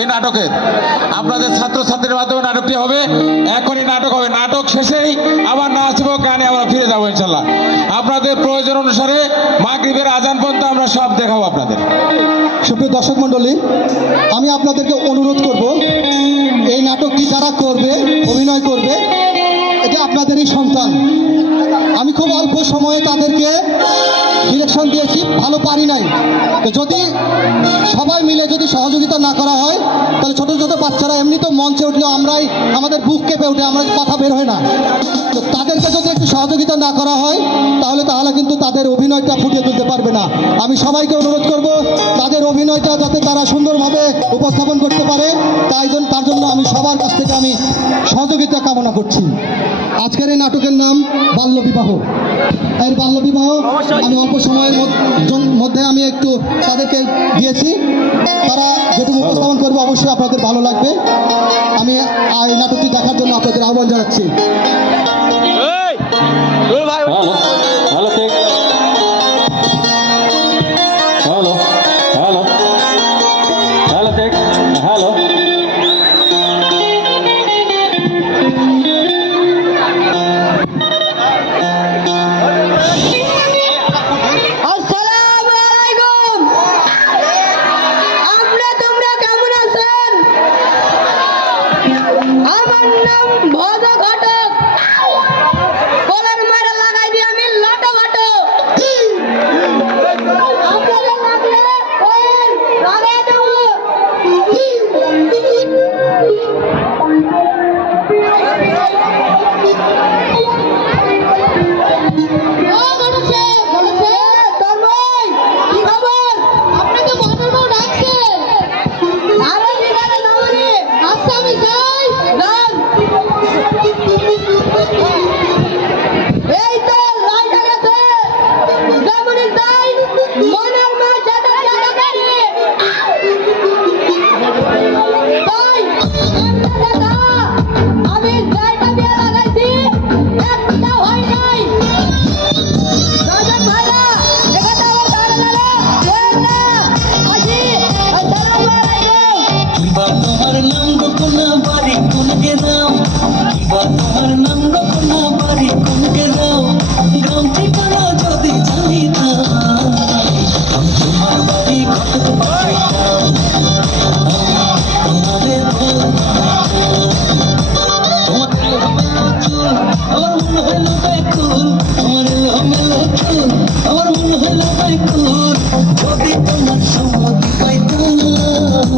এই নাটকের। আপনাদের ছাত্রছাত্রীর মাধ্যমে নাটকটি হবে। এখনই নাটক হবে, নাটক শেষেই আবার নাচবো, গানে আবার ফিরে যাবো ইনশাল্লাহ। আপনাদের প্রয়োজন অনুসারে মাগরিবের আজান পর্যন্ত আমরা সব দেখাবো আপনাদের। সুপ্রিয় দর্শক মণ্ডলী, আমি আপনাদেরকে অনুরোধ করব, এই নাটকটি যারা করবে, অভিনয় করবে, এটা আপনাদেরই সন্তান। আমি খুব অল্প সময়ে তাদেরকে ডিরেকশন দিয়েছি, ভালো পারি নাই। তো যদি সবাই মিলে যদি সহযোগিতা না করা হয়, তাহলে ছোটো ছোটো বাচ্চারা এমনি তো মঞ্চে উঠলেও আমরাই আমাদের বুক কেঁপে উঠে, আমরা কথা বের হয় না। তো তাদেরকে যদি একটু সহযোগিতা না করা হয়, তাহলে কিন্তু তাদের অভিনয়টা ফুটিয়ে তুলতে পারবে না। আমি সবাইকে অনুরোধ করব, তাদের অভিনয়টা যাতে তারা সুন্দরভাবে উপস্থাপন করতে পারে, তার জন্য আমি সবার কাছ থেকে আমি সহযোগিতা কামনা করছি। আজকের এই নাটকের নাম বাল্যবিবাহ। এর বাল্যবিবাহ আমি অল্প সময়ের মধ্যে আমি একটু তাদেরকে দিয়েছি। তারা যেটুকু উপস্থাপন করবে অবশ্যই আপনাদের ভালো লাগবে। আমি এই নাটকটি দেখার জন্য আপনাদের আহ্বান জানাচ্ছি। আমার মনে হইল যদি তোমার সম্মতি পাইতাম